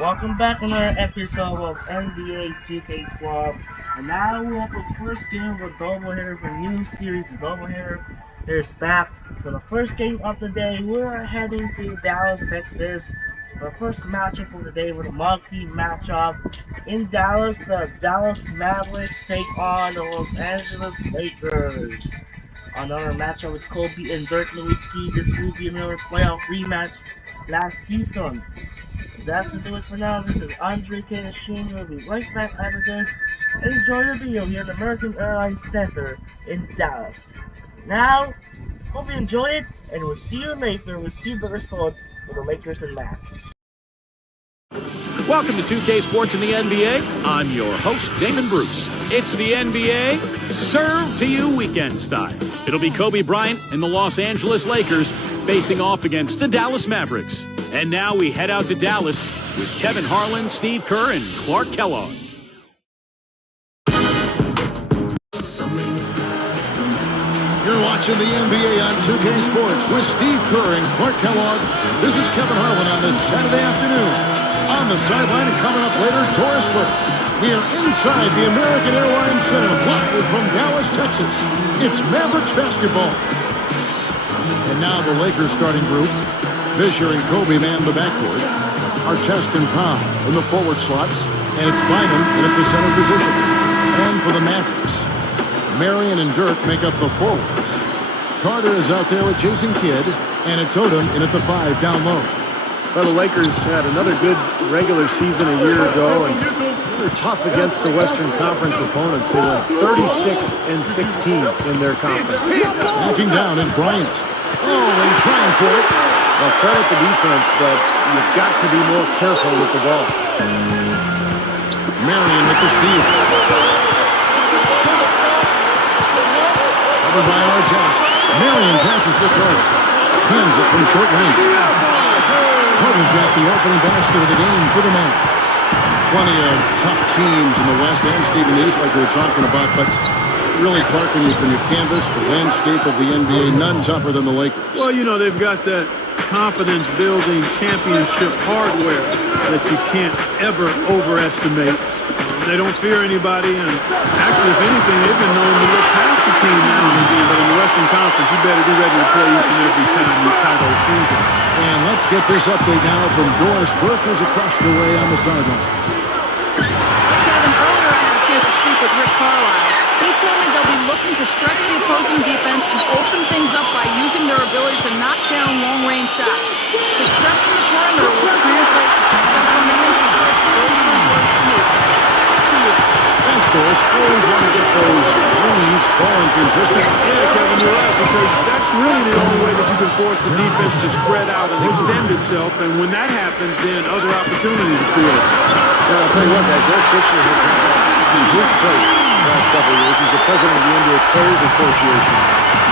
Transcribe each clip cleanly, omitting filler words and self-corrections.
Welcome back to another episode of NBA 2K12. And now we have the first game of a doubleheader for new series. The doubleheader is back. So the first game of the day, we're heading to Dallas, Texas. The first matchup of the day with a marquee matchup. In Dallas, the Dallas Mavericks take on the Los Angeles Lakers. Another matchup with Kobe and Dirk Nowitzki. This will be another playoff rematch last season. That's to do it for now. This is Andre Kanashine. We'll be right back after this. Enjoy the video here at the American Airlines Center in Dallas. Now, hope you enjoy it, and we'll see you later. We'll see the result for the Lakers and Mavs. Welcome to 2K Sports in the NBA. I'm your host, Damon Bruce. It's the NBA served to you weekend style. It'll be Kobe Bryant and the Los Angeles Lakers facing off against the Dallas Mavericks. And now we head out to Dallas with Kevin Harlan, Steve Kerr, and Clark Kellogg. You're watching the NBA on 2K Sports with Steve Kerr and Clark Kellogg. This is Kevin Harlan on this Saturday afternoon. On the sideline and coming up later, Doris Burke. We are inside the American Airlines Center, live from Dallas, Texas. It's Mavericks basketball. And now the Lakers starting group. Fisher and Kobe man the backcourt. Artest and Pond in the forward slots. And it's Bynum in at the center position. And for the Mavericks, Marion and Dirk make up the forwards. Carter is out there with Jason Kidd. And it's Odom in at the 5 down low. Well, the Lakers had another good regular season a year ago, and they're tough against the Western Conference opponents. They went 36-16 in their conference. Backing down is Bryant. Oh, and trying for it. Well, credit the defense, but you've got to be more careful with the ball. Marion with the steal. Covered by Artest. Marion passes to Carter. Hands it from short range. Carter's got the opening basket of the game for the Mavericks. Plenty of tough teams in the West and Stephen East, like we were talking about, but really, Clark, when you canvas the landscape of the NBA, none tougher than the Lakers. Well, you know, they've got that confidence-building championship hardware that you can't ever overestimate. They don't fear anybody, and actually, if anything, they've been known to look past the team now and again. But in the Western Conference, you better be ready to play each and every time you tie those shoes on. And let's get this update now from Doris Burke, who's across the way on the sideline. Kevin, earlier I had a chance to speak with Rick Carlisle. He told me they'll be looking to stretch the opposing defense and open things up by using their ability to knock down long-range shots. Success from the perimeter will translate to success on the inside. Those are his words to me. To you. Thanks, Doris. Always want to get those threes falling consistent. Yeah, Kevin, you're right, because that's really the only way that you can force the defense to spread out and extend itself, and when that happens, then other opportunities appear. Well, I'll tell you what, guys, Derek Fisher has had his plate the last couple of years. He's the president of the NBA Players Association.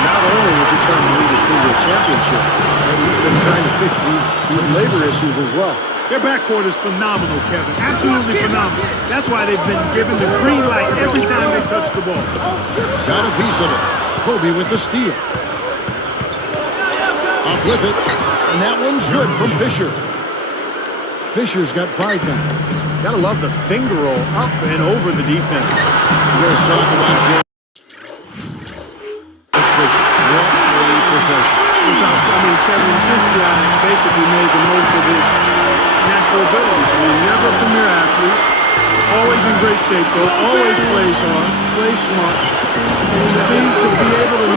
Not only is he trying to lead his team to a championship, but he's been trying to fix these labor issues as well. Their backcourt is phenomenal, Kevin. Absolutely phenomenal. That's why they've been given the green light every time they touch the ball. Got a piece of it. Kobe with the steal. Off with it. And that one's good from Fisher. Fisher's got 5 now. Gotta love the finger roll up and over the defense. Let's talk about Fisher. What a professional. I mean, Kevin, this guy basically made the most of his natural abilities. I mean, never a premier athlete. Always in great shape, though. Always plays hard. Plays smart. And he seems to be able to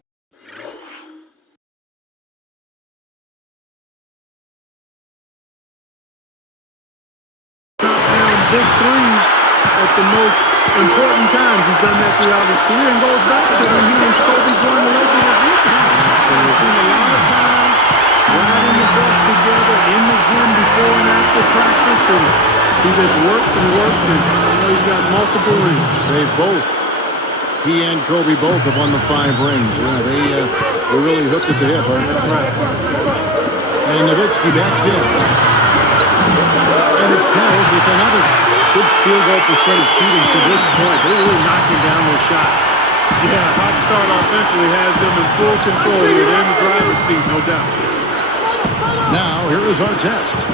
big threes at the most important times. He's done that throughout his career and goes back to when he and Kobe joined the Lakers as rookies. So there's been a lot of time riding the bus together in the gym before and after practice, and he just worked and worked, and he's got multiple rings. He and Kobe both have won the 5 rings. Yeah, they were really hooked at the hip. Huh? That's right. And Nowitzki backs in. And it's Dallas with another. Good field goal percentage shooting to this point. They're really knocking down those shots. Yeah, hot start offensively has them in full control. They're in the driver's seat, no doubt. Now, here is Artest.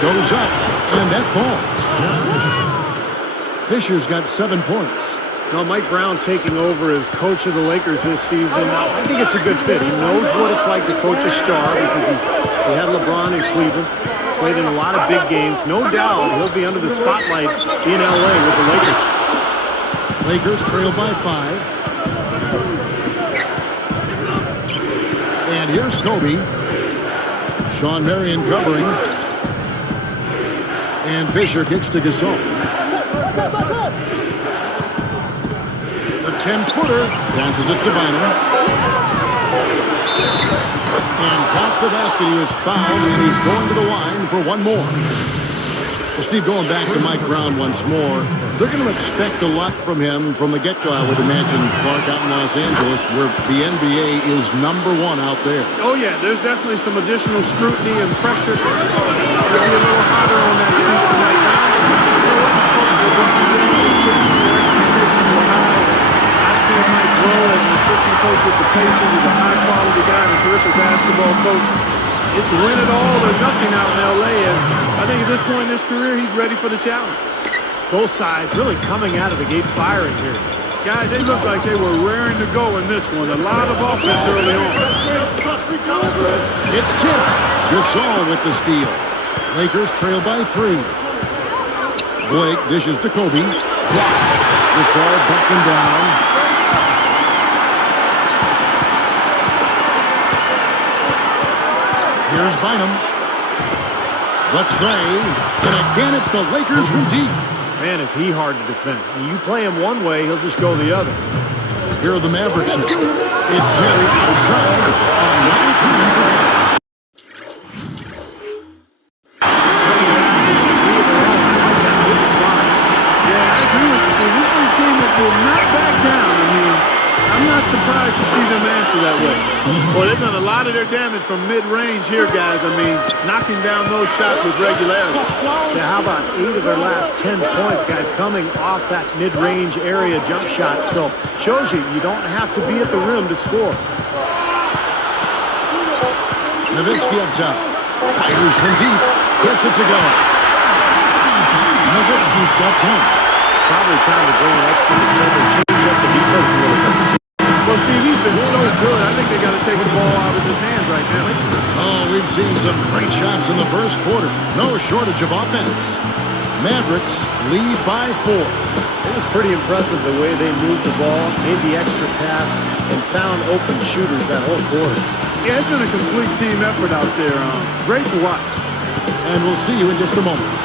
Goes up, and that falls. Fisher's got 7 points. Now, Mike Brown taking over as coach of the Lakers this season. I think it's a good fit. He knows what it's like to coach a star because he had LeBron in Cleveland, played in a lot of big games. No doubt he'll be under the spotlight in L.A. with the Lakers. Lakers trail by 5. And here's Kobe. Sean Marion covering. And Fisher kicks to Gasol. The 10-footer passes it to Bynum. And count the basket. He was fouled, and he's going to the line for one more. Well, Steve, going back to Mike Brown once more, they're going to expect a lot from him from the get-go, I would imagine, Clark, out in Los Angeles, where the NBA is #1 out there. Oh, yeah, there's definitely some additional scrutiny and pressure. It'll be a little hotter on that seat for Mike Brown. I've seen Mike grow as an assistant coach with the Pacers. He's a high-quality guy and a terrific basketball coach. It's win it all or nothing out in L.A., and I think at this point in his career, he's ready for the challenge. Both sides really coming out of the gate firing here. Guys, they looked like they were raring to go in this one. A lot of offense early on. It's tipped. Gasol with the steal. Lakers trail by 3. Blake dishes to Kobe. Blocked. Gasol backing down. Here's Bynum. The tray. And again, it's the Lakers from deep. Man, is he hard to defend. You play him one way, he'll just go the other. Here are the Mavericks. It's Jerry outside. And not with him for Dallas. Yeah, I agree with you. See, this is a team that will not back down. I mean, I'm not surprised to see them answer that way. Well, they've done a lot of their damage from mid-range here, guys. I mean, knocking down those shots with regularity. Yeah, how about 8 of their last 10 points, guys, coming off that mid-range area jump shot. So, shows you don't have to be at the rim to score. Nowitzki up top. Fires from deep. Gets it to go. Nowitzki's got 10. Probably time to bring an extra defender, change up the defense a little bit. Well, Steve, he's been so good. I think they got to take the ball out of his hands right now. Oh, we've seen some great shots in the first quarter. No shortage of offense. Mavericks lead by 4. It was pretty impressive the way they moved the ball, made the extra pass, and found open shooters that whole quarter. Yeah, it's been a complete team effort out there. Great to watch. And we'll see you in just a moment.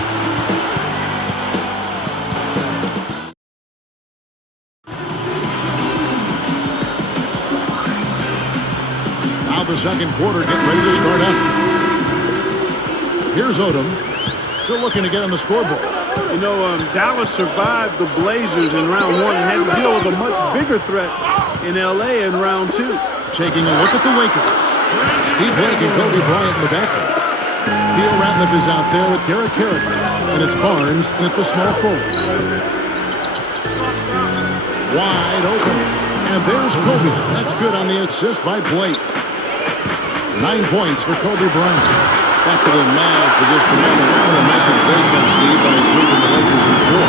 The second quarter getting ready to start up. Here's Odom. Still looking to get on the scoreboard. You know, Dallas survived the Blazers in round 1 and had to deal with a much bigger threat in L.A. in round 2. Taking a look at the Lakers. Steve Blake and Kobe Bryant in the backcourt. Theo Ratliff is out there with Derek Carrigan. And it's Barnes at the small forward. Wide open. And there's Kobe. That's good on the assist by Blake. 9 points for Kobe Bryant. Back to the Mavs for just a moment. What a message they sent, Steve, by sweeping the Lakers in 4.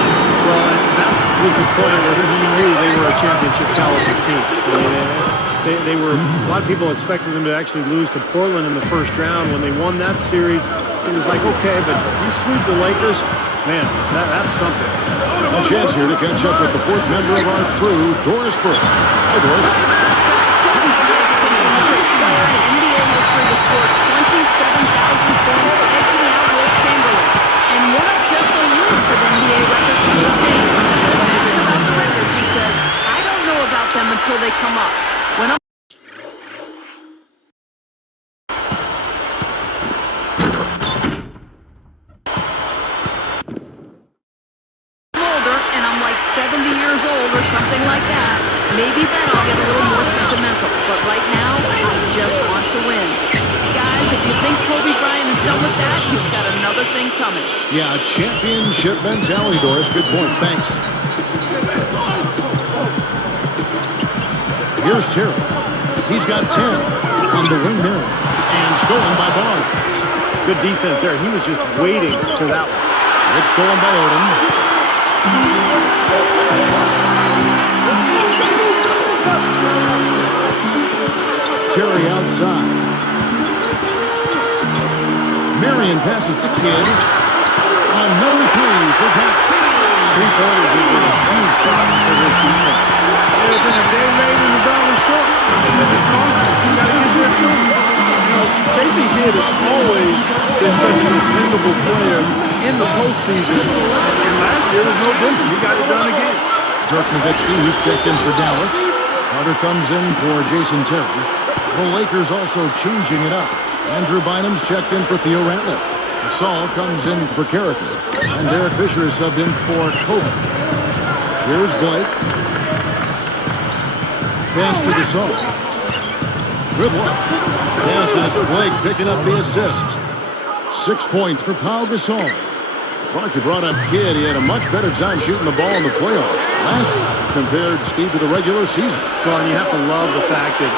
Well, that was the point where he knew they were a championship caliber team. I mean, they were, a lot of people expected them to actually lose to Portland in the first round. When they won that series, it was like, okay, but you sweep the Lakers, man, that's something. A chance here to catch up with the 4th member of our crew, Doris Burke. Hi, Doris. Scored 27,000 points, edging out Will Chamberlain, and one of just a list of NBA records from this game. Asked about the records, he said, I don't know about them until they come up. When I'm older and I'm like 70 years old or something like that, maybe then I'll get a little more sentimental. But right now, I just want to win. Guys, if you think Kobe Bryant is done with that, you've got another thing coming. Yeah, championship mentality, Doris. Good point. Thanks. Here's Terry. He's got 10 on the wing there. And stolen by Barnes. Good defense there. He was just waiting for that one. It's stolen by Odom. Terry outside. Marion passes to Kidd. Another three for Pat. Three-pointers have been a huge problem for this defense. They've been a day late and a dollar short. It's costly. You got to get there soon. Jason Kidd has always been such a dependable player in the postseason. And last year was no different. He got it done again. Dirk Nowitzki, who's checked in for Dallas. Carter comes in for Jason Terry. The Lakers also changing it up. Andrew Bynum's checked in for Theo Ratliff. Saul comes in for Carricker. And Derek Fisher is subbed in for Kobe. Here's Blake. Pass to Gasol. Good one. Pass, and it's Blake picking up the assist. 6 points for Pau Gasol. Clark, you brought up Kidd. He had a much better time shooting the ball in the playoffs last year compared, Steve, to the regular season. Well, and you have to love the fact that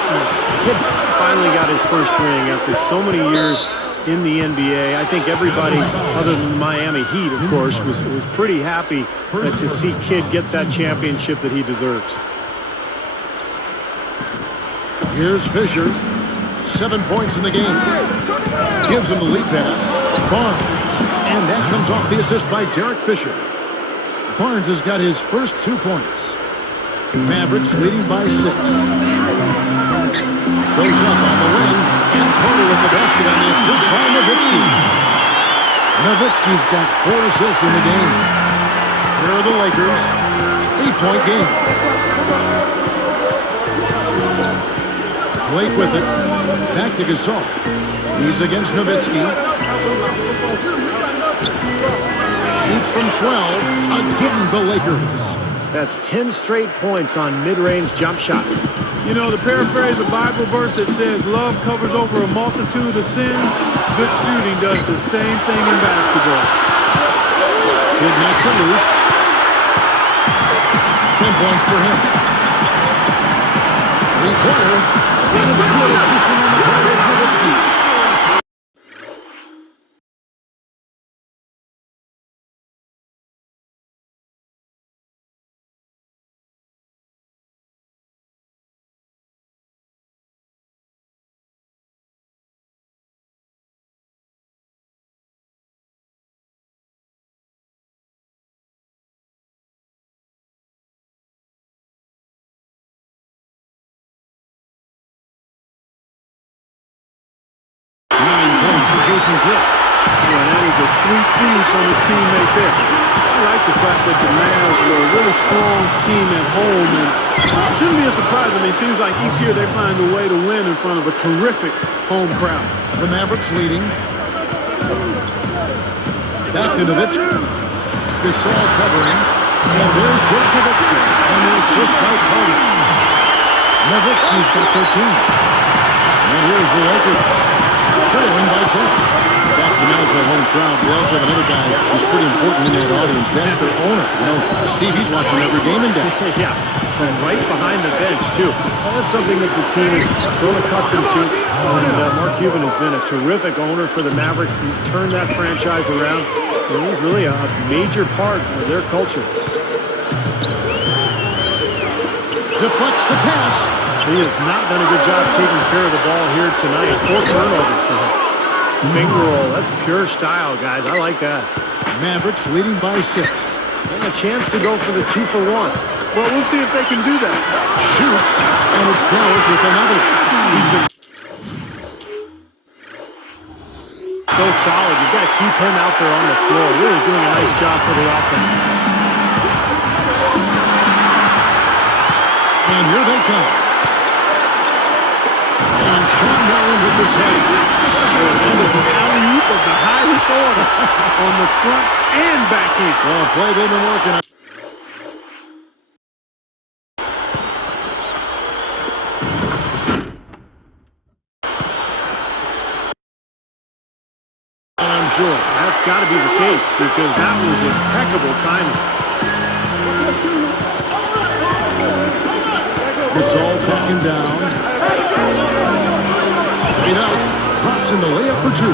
Kidd finally got his first ring after so many years in the NBA. I think everybody, other than the Miami Heat, of course, was pretty happy to see Kidd get that championship that he deserves. Here's Fisher. 7 points in the game. Gives him the lead pass. Barnes. And that comes off the assist by Derek Fisher. Barnes has got his first 2 points. Mavericks leading by 6. Goes up on the wing. And Carter with the basket on the assist by Nowitzki. Nowitzki's got 4 assists in the game. Here are the Lakers. 8-point game. Blake with it. Back to Gasol. He's against Nowitzki. Shoots from 12. Again, the Lakers. That's 10 straight points on mid-range jump shots. You know, to paraphrase a Bible verse that says, love covers over a multitude of sins, good shooting does the same thing in basketball. Kidd knocks it loose. 10 points for him. Three-pointer. And it's good. Assisting on the play is Nowitzki. Jason Kidd. Yeah, that is a sweet feed from his teammate there. I like the fact that the Mavs were a really strong team at home, and it shouldn't be a surprise. I mean, it seems like each year they find a way to win in front of a terrific home crowd. The Mavericks leading. Back to Nowitzki. Gasol covering. And there's Dirk Nowitzki. And the assist by Carter. Nowitzki's got 13. And here's the Lakers. Trailing by 10. Back to now that home crowd. They also have another guy who's pretty important in that audience. That's their owner. You know, Steve, he's watching every game in Dallas. Yeah, from right behind the bench, too. Well, that's something that the team has grown accustomed to. And Mark Cuban has been a terrific owner for the Mavericks. He's turned that franchise around. And he's really a major part of their culture. Deflects the pass. He has not done a good job taking care of the ball here tonight. 4 turnovers for him. Finger roll. That's pure style, guys. I like that. Mavericks leading by 6. And a chance to go for the 2-for-1. Well, we'll see if they can do that. Shoots, and it's Dallas with another. He's been so solid. You've got to keep him out there on the floor. Really doing a nice job for the offense. And here they come. And Sean Marion with the save. That is an alley-oop of the highest order on the front and back end. Well, play they've been working on. I'm sure. That's got to be the case because that was impeccable timing. Gasol backing down. Straight up. Drops in the layup for 2.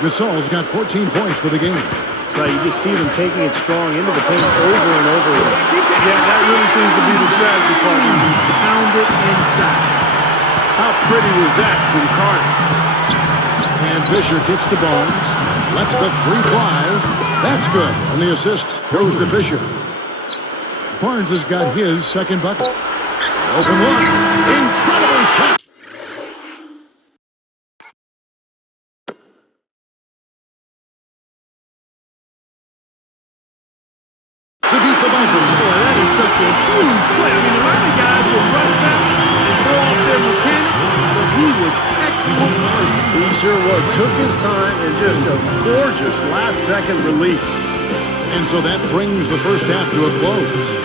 Gasol's got 14 points for the game. Right, you just see them taking it strong into the paint over and over again. Yeah, that really seems to be the strategy partner. Pound it inside. How pretty was that from Carter? And Fisher kicks to Barnes. Lets the three fly. That's good. And the assist goes to Fisher. Barnes has got his second bucket. Open look. Incredible shot. To beat the buzzer. Boy, that is such a huge play. I mean, a lot of guys will rush that and throw off their mechanics, but he was textbook perfect. He sure was. Took his time and just a gorgeous last-second release. And so that brings the first half to a close.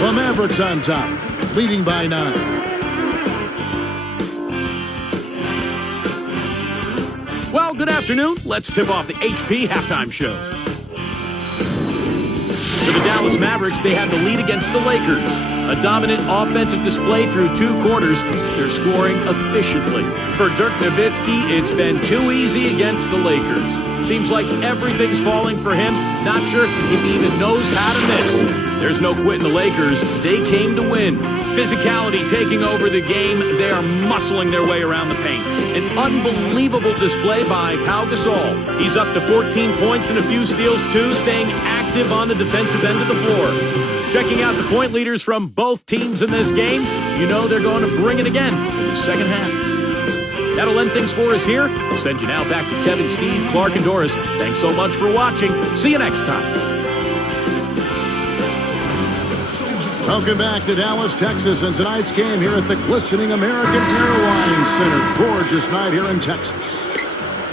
The Mavericks on top, leading by 9. Well, good afternoon. Let's tip off the HP halftime show. For the Dallas Mavericks, they have the lead against the Lakers. A dominant offensive display through 2 quarters. They're scoring efficiently. For Dirk Nowitzki, it's been too easy against the Lakers. Seems like everything's falling for him. Not sure if he even knows how to miss. There's no quitting the Lakers. They came to win. Physicality taking over the game. They are muscling their way around the paint. An unbelievable display by Pau Gasol. He's up to 14 points and a few steals too, staying active on the defensive end of the floor. Checking out the point leaders from both teams in this game, you know they're going to bring it again in the second half. That'll end things for us here. We'll send you now back to Kevin, Steve, Clark, and Doris. Thanks so much for watching. See you next time. Welcome back to Dallas, Texas, and tonight's game here at the glistening American Airlines Center. Gorgeous night here in Texas.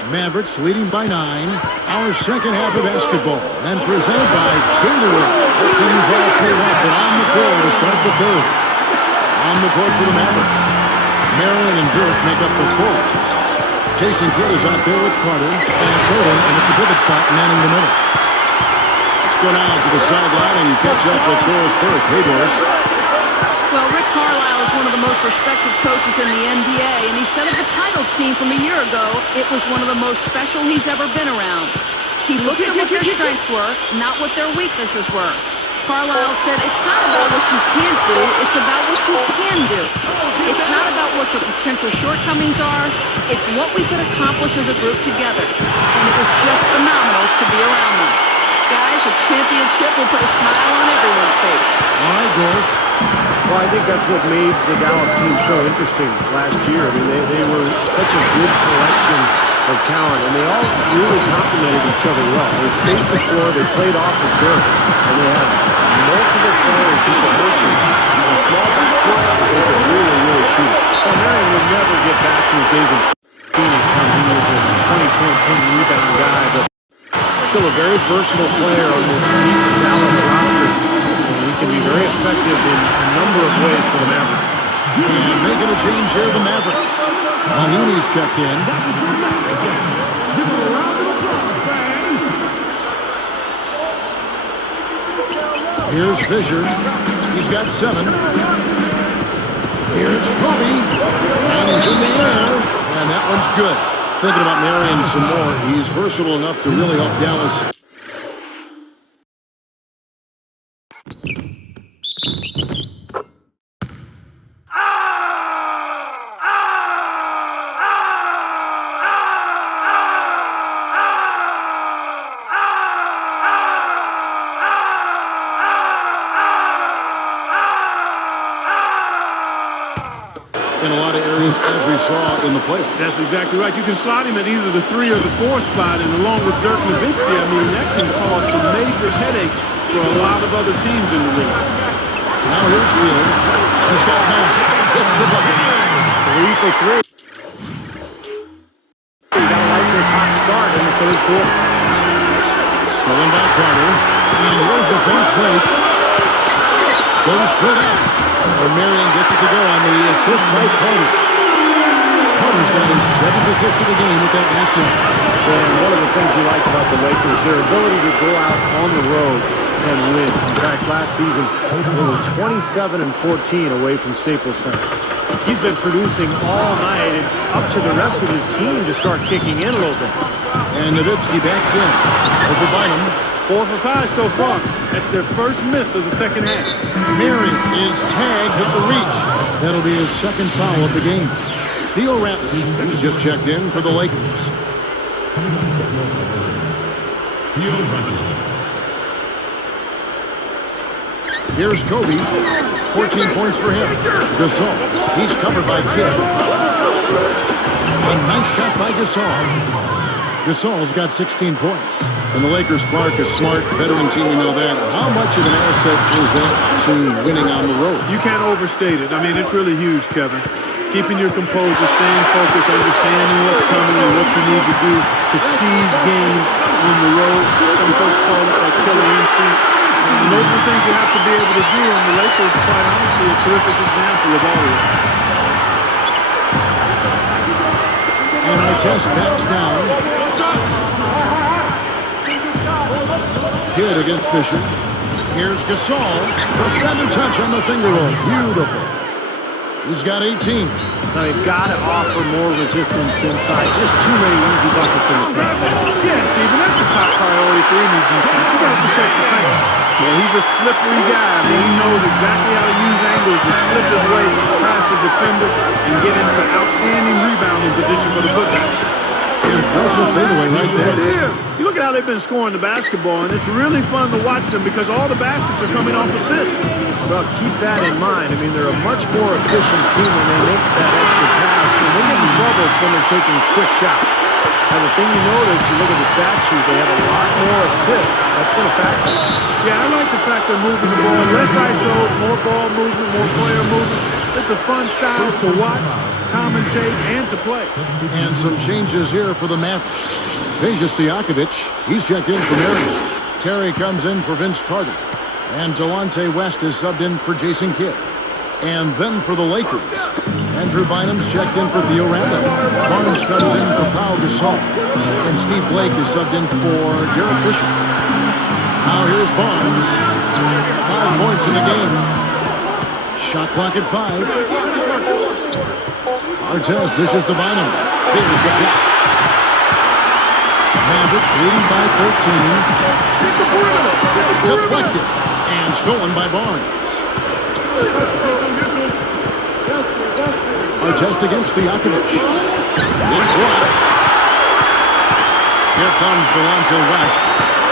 Mavericks leading by 9. Our second half of basketball, and presented by Gatorade. It seems all cleared up, and on the floor to start the third. On the court for the Mavericks, Marion and Dirk make up the forwards. Jason Kidd is out there with Carter, and it's Odom, and at the pivot spot, manning the middle. Let's go now to the sideline and catch up with Doris Burke. Hey, Doris. Well, Rick Carlisle is one of the most respected coaches in the NBA, and he said of the title team from a year ago, it was one of the most special he's ever been around. He looked at what their strengths were, not what their weaknesses were. Carlisle said, it's not about what you can't do, it's about what you can do. It's not about what your potential shortcomings are, it's what we could accomplish as a group together. And it was just phenomenal to be around them. Guys, a championship will put a smile on everyone's face. All right, Doris. Well, I think that's what made the Dallas team so interesting last year. I mean, they were such a good collection of talent, and they all really complemented each other well. They spaced the floor, they played off of Dirk, and they had multiple players who could hurt you. And a small backcourt, they could really, really shoot. Well, Marion would never get back to his days in Phoenix when he was a 20-point, 10-rebound guy, but still a very versatile player on this deep Dallas roster. And he can be very effective in a number of ways for the Mavericks. And making a change here, the Mavericks. Mahuni's checked in. Here's Fisher. He's got 7. Here's Kobe. And he's in the air. And that one's good. Thinking about Marion some more. He's versatile enough to really help Dallas. In a lot of areas, as we saw in the playoffs. That's exactly right. You can slot him at either the 3 or the 4 spot, and along with Dirk Nowitzki, I mean, that can cause some major headaches for a lot of other teams in the league. Now here's Kidd. He's got 9. Gets the bucket. 3 for 3. You gotta like this hot start in the third quarter. Stolen by Carter. And here's the fast break. Goes straight off. And Marion gets it to go on the assist by Carter. Carter's got his 7th assist of the game with that last one. And one of the things you like about the Lakers, their ability to go out on the road and win. In fact, last season, they were 27-14 away from Staples Center. He's been producing all night. It's up to the rest of his team to start kicking in a little bit. And Nowitzki backs in. Over Bynum. 4 for 5 so far. That's their first miss of the second half. Mary is tagged with the reach. That'll be his second foul of the game. Theo Rapp, who's just checked in for the Lakers. Here's Kobe. 14 points for him. Gasol. He's covered by Kidd. A nice shot by Gasol. Gasol's got 16 points. And the Lakers, Clark, a smart veteran team, we know that. How much of an asset is that to winning on the road? You can't overstate it. I mean, it's really huge, Kevin. Keeping your composure, staying focused, understanding what's coming and what you need to do to seize games on the road. Some folks call it like killer instinct. And those are the things you have to be able to do, and the Lakers, quite honestly, a terrific example of all of it. And Artest backs down. Kidd against Fisher. Here's Gasol. The feather touch on the finger roll. Beautiful. He's got 18. Now, they've got to offer more resistance inside. Just too many easy buckets in the paint. Yeah, Steven, that's the top priority for any defense. You got to protect the paint. Yeah, he's a slippery guy. I mean, he knows exactly how to use angles to slip his way past the defender and get into outstanding rebounding position for the putback. Impressive fadeaway right there. You look at how they've been scoring the basketball, and it's really fun to watch them because all the baskets are coming off assists. Well, keep that in mind. I mean, they're a much more efficient team when they make that extra pass. When they get in trouble, it's when they're taking quick shots. And the thing you notice, you look at the stat sheet, they have a lot more assists. That's been a factor. Yeah, I like the fact they're moving the ball. Less ISOs, more ball movement, more player movement. It's a fun style to watch, commentate, and to play. And some changes here for the Mavericks. Peja Stojakovic, he's checked in for Mary. Terry comes in for Vince Carter. And Delonte West is subbed in for Jason Kidd. And then for the Lakers, Andrew Bynum's checked in for Theo Randolph. Barnes comes in for Pau Gasol. And Steve Blake is subbed in for Derek Fisher. Now here's Barnes. 5 points in the game. Shot clock at 5. Artest dishes to Bynum. Here's the block. Mavericks leading by 13. Deflected and stolen by Barnes. Artest against Stojakovic. It's blocked. Here comes Delonte West,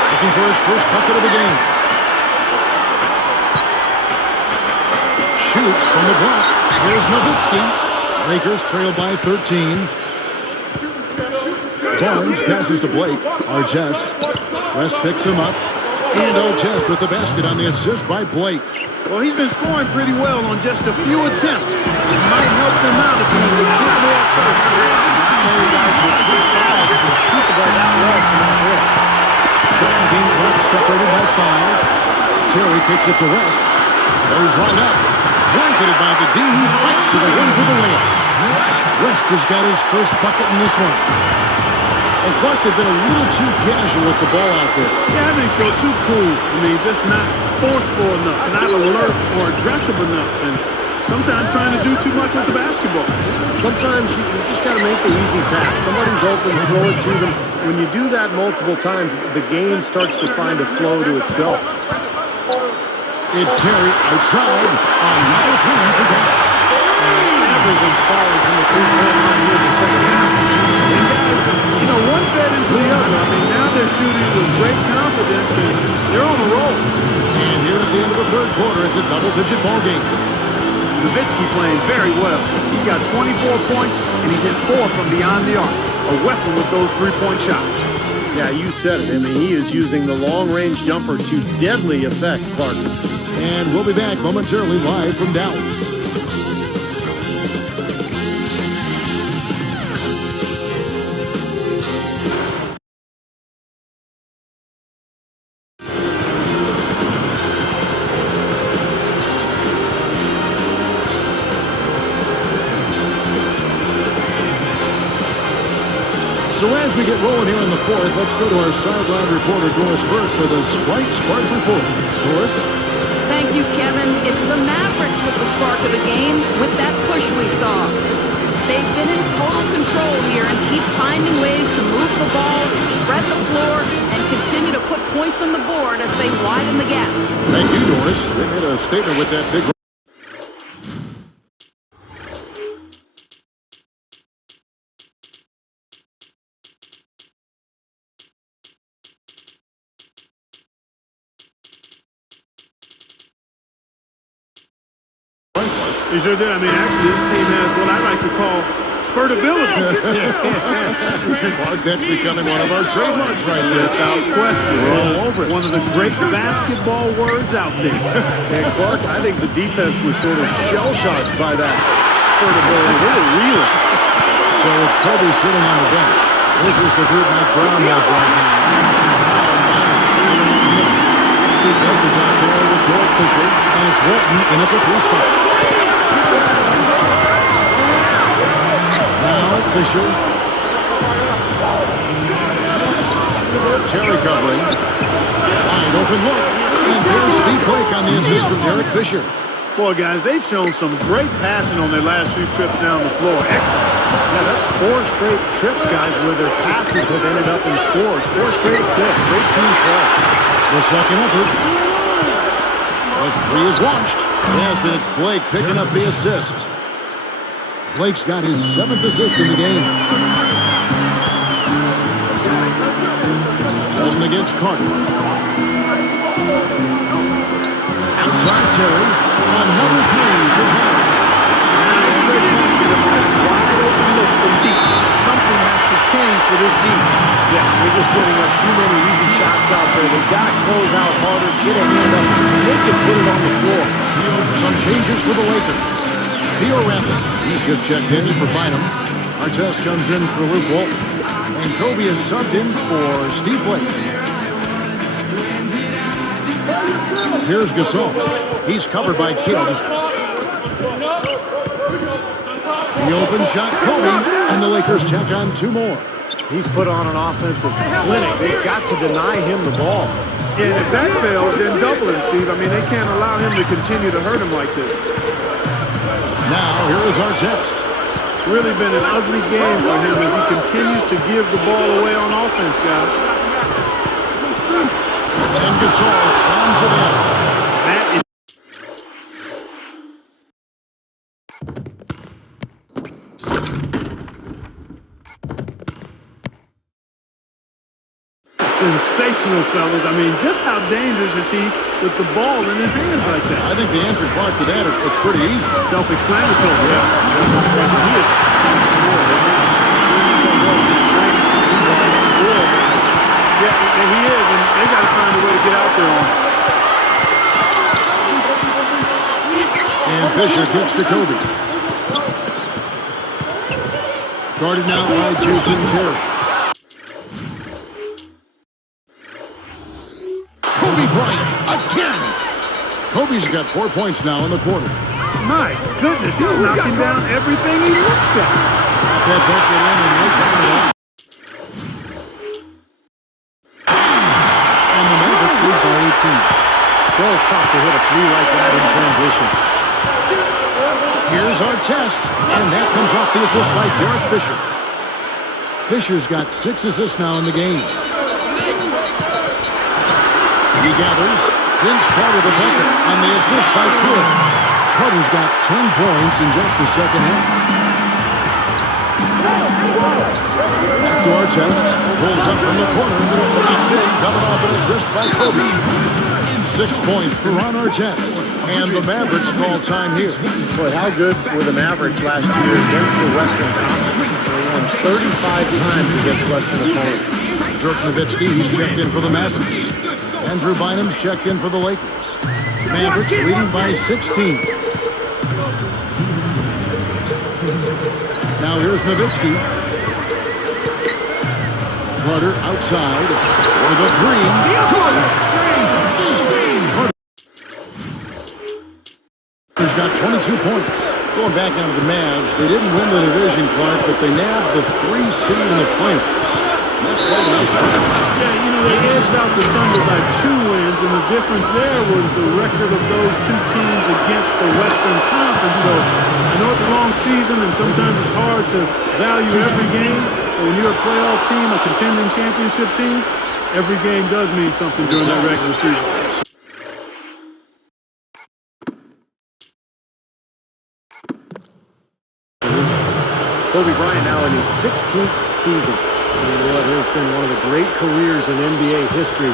looking for his first bucket of the game. Shoots from the block. Here's Nowitzki. Lakers trail by 13. Barnes passes to Blake. Artest. West picks him up. And Artest with the basket on the assist by Blake. Well, he's been scoring pretty well on just a few attempts. It might help him out if he's a bit more assertive. Guys with his size can shoot the ball that well from that hill. Shot game clock separated by 5. Terry kicks it to West. Goes right up. Blanketed by the D. He fights to the rim for the layup. West has got his first bucket in this one. And Clark, they've been a little too casual with the ball out there. Yeah, I think so. Too cool. I mean, just not forceful enough, not alert or aggressive enough, and sometimes trying to do too much with the basketball. Sometimes you just got to make the easy pass. Somebody's open, throw it to them. When you do that multiple times, the game starts to find a flow to itself. It's Terry outside on number 3 for Dallas. Everything's falling from the three-point line here in the second half. You know, one fed into the other. I mean, now they're shooting with great confidence, and they're on a roll. And here at the end of the third quarter, it's a double-digit ball game. Nowitzki playing very well. He's got 24 points, and he's hit 4 from beyond the arc. A weapon with those three-point shots. Yeah, you said it. I mean, he is using the long-range jumper to deadly effect, Clark. And we'll be back momentarily live from Dallas. So as we get rolling here in the fourth, let's go to our sideline reporter, Doris Burke, for the Sprite Spark Report. Doris? Thank you, Kevin. It's the Mavericks with the spark of the game, with that push we saw. They've been in total control here and keep finding ways to move the ball, spread the floor, and continue to put points on the board as they widen the gap. Thank you, Doris. They made a statement with that big... They sure did. I mean, actually, this team has what I like to call spurtability. Clark, that's becoming one of our trademarks right there. Without question. We're all over it. One of the great basketball words out there. And Clark, I think the defense was sort of shell-shocked by that spurtability. They were reeling. So with Kobe sitting on the bench, this is the group Mike Brown has right now. Steve Blake is out there with George Fisher, and it's Walton in at the 3 spot. Now Fisher. Terry covering. Wide open look. And there's Steve Blake on the assist from Derek Fisher. Boy, guys, they've shown some great passing on their last few trips down the floor. Excellent. Yeah, that's 4 straight trips, guys, where their passes have ended up in scores. 4 straight assists. Great team play. The second effort. The 3 is launched. Yes, and it's Blake picking up the assist. Blake's got his 7th assist in the game. Holden against Carter. Outside Terry. Another 3 for Harris. Wide open looks from deep. Something has to change for this deep. Yeah, they're just giving up too many easy shots out there. They've got to close out harder, get a hand up, they can put it on the floor. Some changes for the Lakers. Theo Rampton, he's just checked in for Bynum. Artest comes in for Luke Walton. And Kobe is subbed in for Steve Blake. Here's Gasol. He's covered by Kidd. The open shot, Kobe, and the Lakers check on 2 more. He's put on an offensive clinic. They've got to deny him the ball. And if that fails, then double him, Steve. I mean, they can't allow him to continue to hurt him like this. Now, here is Artest. It's really been an ugly game for him as he continues to give the ball away on offense, guys. And Gasol slams it in. That is sensational, fellas. I mean, just how dangerous is he with the ball in his hands like that? I think the answer, Clark, to that, it's pretty easy. Self-explanatory. Yeah. He is yeah, and he is, and they got to find a way to get out there on him. And Fisher kicks to Kobe. Guarded now by Jason Terry. Kobe Bryant again. Kobe's got 4 points now in the quarter. My goodness, he's knocking down everything he looks at. Got that bucket in and no time at all. And the Mavericks lead by 18. So tough to hit a 3 like that in transition. Here's our test, and that comes off the assist by Derek Fisher. Fisher's got 6 assists now in the game. He gathers. Vince Carter the bucket on the assist by Kidd. Carter's got 10 points in just the second half. Back to our test. Pulls up from the corner. It's in, coming off an assist by Kobe. 6 points for Ron Artest. And the Mavericks call time here. Boy, how good were the Mavericks last year against the Western Conference? They won 35 times against Western opponents. Dirk Nowitzki, he's checked in for the Mavericks. Andrew Bynum's checked in for the Lakers. Mavericks leading by 16. Now here's Nowitzki. Carter outside for the 3. Carter's got 22 points. Going back down to the Mavs, they didn't win the division, Clark, but they nabbed the 3 seed in the playoffs. That played a nice play. Yeah, you know, they edged out the Thunder by 2 wins, and the difference there was the record of those two teams against the Western Conference. So I know it's a long season, and sometimes it's hard to value every game. But when you're a playoff team, a contending championship team, every game does mean something during that regular season. Kobe Bryant now in his 16th season in what has been one of the great careers in NBA history.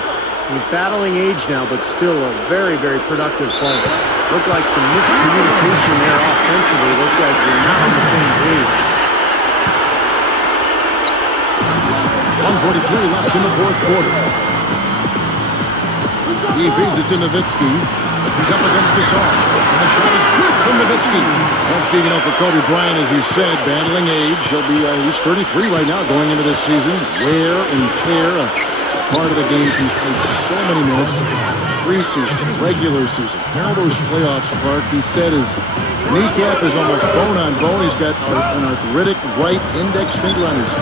He's battling age now, but still a very, very productive player. Looked like some miscommunication there offensively. Those guys were not on the same page. 1:43 left in the fourth quarter. He feeds it to Nowitzki. He's up against the saw. And the shot is good from Nowitzki. And Steve, you know, for Kobe Bryant, as you said, battling age. He's 33 right now going into this season. Wear and tear, a part of the game. He's played so many minutes. Preseason, regular season, all those playoffs, Clark. He said his kneecap is almost bone on bone. He's got an arthritic right index finger on his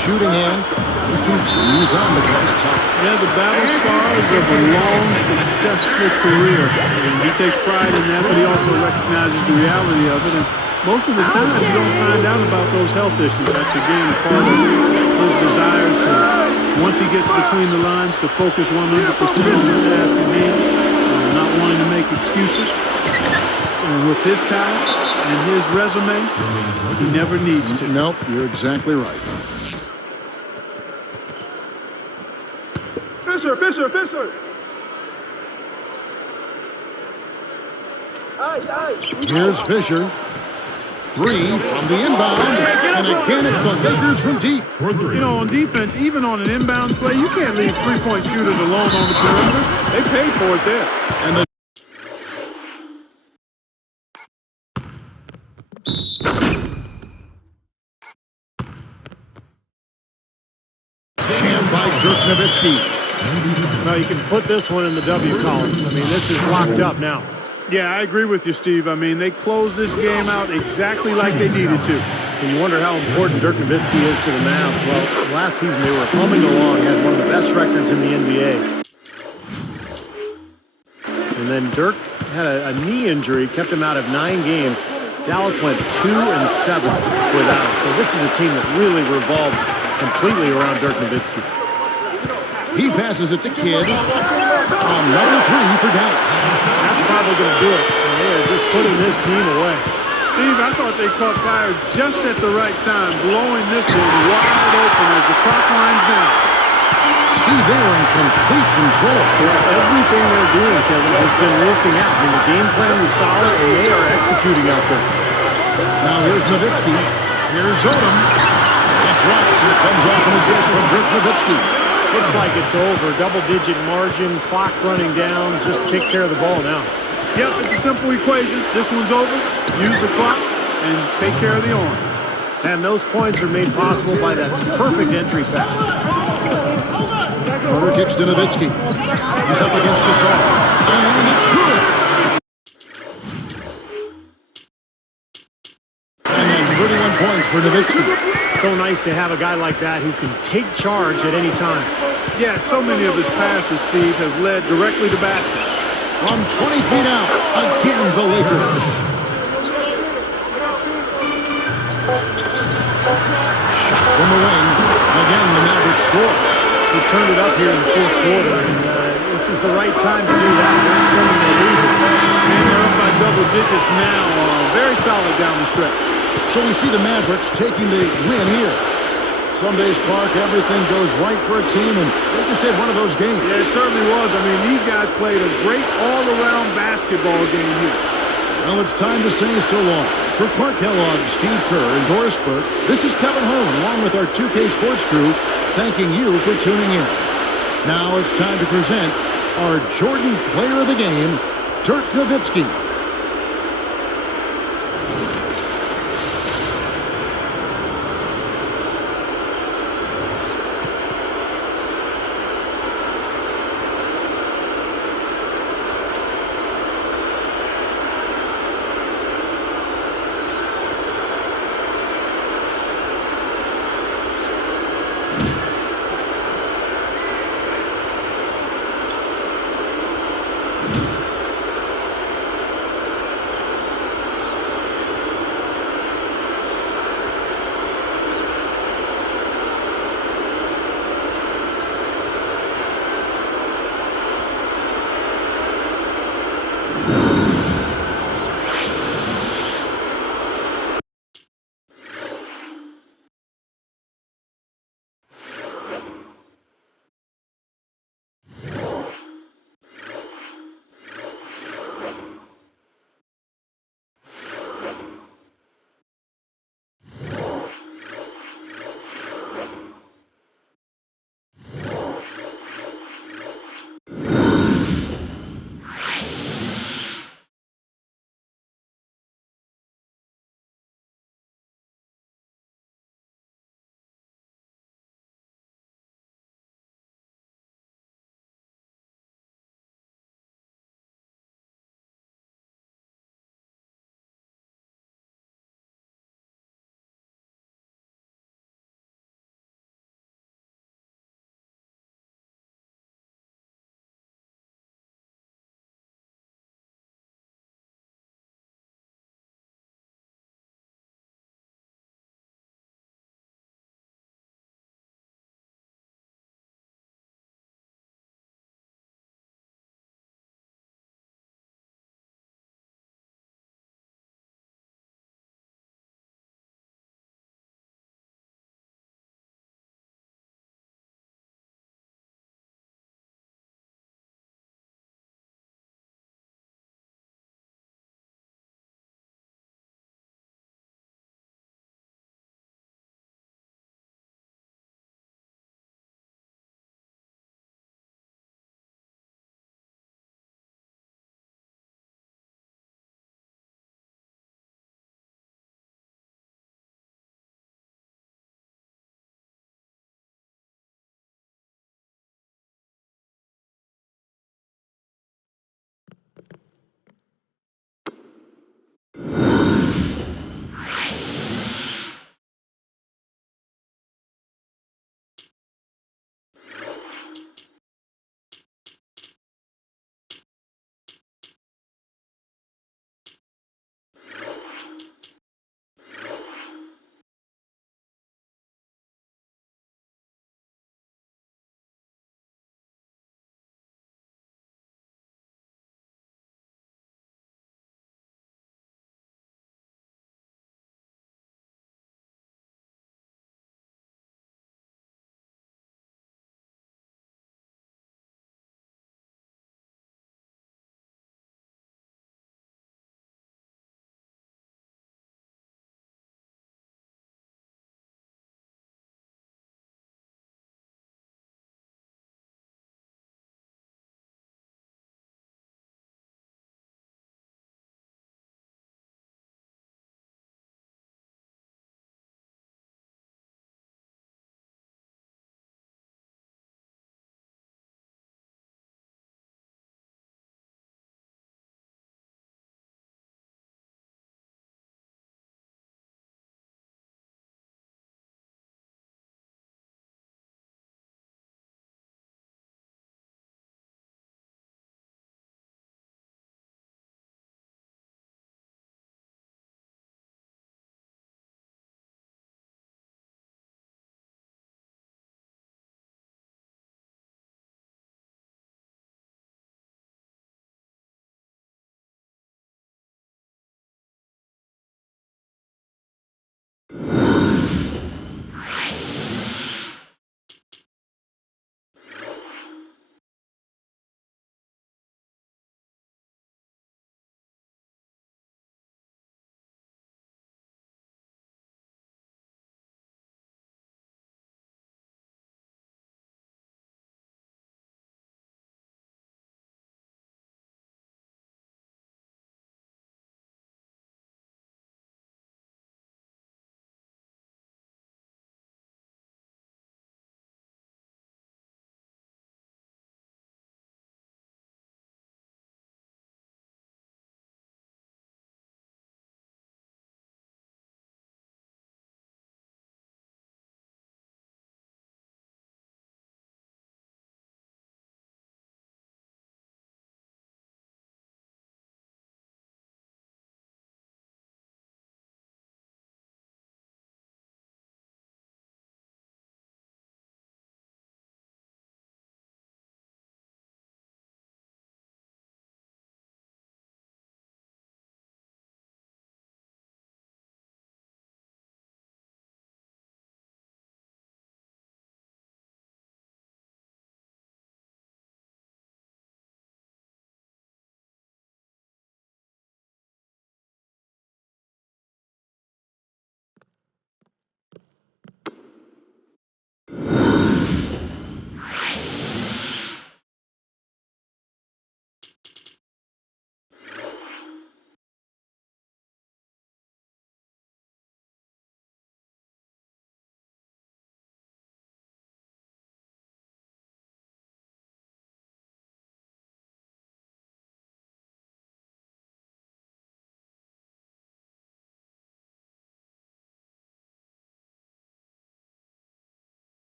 shooting hand. He continues on. The guy's tough. Yeah, the battle scars of a long, successful career. And he takes pride in that, but he also recognizes the reality of it. And most of the time, you don't find out about those health issues. That's, again, a part of his desire to, once he gets between the lines, to focus 100% on the task at hand, not wanting to make excuses. And with his talent and his resume, he never needs to. Nope, you're exactly right. Fisher! Here's Fisher. 3 from the inbound. And again, it's the Lakers from deep. You know, on defense, even on an inbounds play, you can't leave three-point shooters alone on the perimeter. They paid for it there. And the champ by Dirk Nowitzki. Well, you can put this one in the W column. I mean, this is locked up now. Yeah, I agree with you, Steve. I mean, they closed this game out exactly like they needed to. And you wonder how important Dirk Nowitzki is to the Mavs. Well, last season they were humming along, had one of the best records in the NBA. And then Dirk had a knee injury, kept him out of 9 games. Dallas went 2-7 without him. So this is a team that really revolves completely around Dirk Nowitzki. He passes it to Kidd. On number 3 for Dallas. That's probably going to do it. And they are just putting this team away. Steve, I thought they caught fire just at the right time, blowing this one wide open as the clock winds down. Steve, they are in complete control. Yeah, everything they're doing, Kevin, has been working out. I mean, the game plan was solid, and they are executing out there. Now here's Nowitzki. Here's Odom. It drops, and it comes off an assist from Dirk Nowitzki. Looks like it's over. Double-digit margin, clock running down. Just take care of the ball now. Yep, it's a simple equation. This one's over. Use the clock and take care of the arm. And those points are made possible by that perfect entry pass. Corner kicks to Nowitzki. He's up against the saw. And it's good. And that's 31 points for Nowitzki. So nice to have a guy like that who can take charge at any time. Yeah, so many of his passes, Steve, have led directly to baskets. From 20 feet out, again the Lakers. Shot from the wing. Again, the Mavericks score. We've turned it up here in the fourth quarter, and this is the right time to do that. We're extending the lead. And they're up by double digits now. Very solid down the stretch. So we see the Mavericks taking the win here. Some days, Clark, everything goes right for a team, and they just had one of those games. Yeah, it certainly was. I mean, these guys played a great all-around basketball game here. Well, it's time to say so long. For Clark Kellogg, Steve Kerr, and Doris Burke, this is Kevin Harlan, along with our 2K Sports crew, thanking you for tuning in. Now it's time to present our Jordan Player of the Game, Dirk Nowitzki.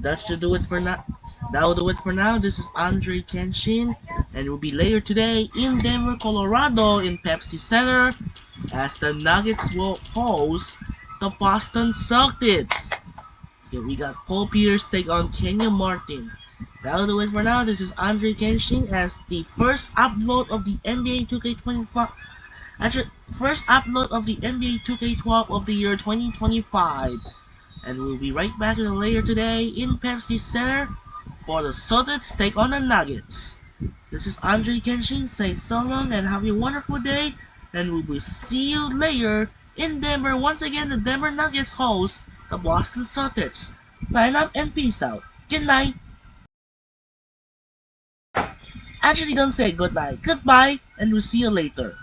That should do it for now. That will do it for now. This is Andre Kenshin, and it will be later today in Denver, Colorado, in Pepsi Center, as the Nuggets will host the Boston Celtics. Okay, we got Paul Pierce take on Kenya Martin. That'll do it for now. This is Andre Kenshin as the first upload of the NBA 2K25. Actually, first upload of the NBA 2K12 of the year 2025. And we'll be right back later today in Pepsi Center for the Celtics take on the Nuggets. This is Andre Kenshin saying so long and have a wonderful day, and we will see you later in Denver. Once again, the Denver Nuggets host the Boston Celtics. Sign up and peace out. Good night. Actually, don't say good night. Goodbye, and we'll see you later.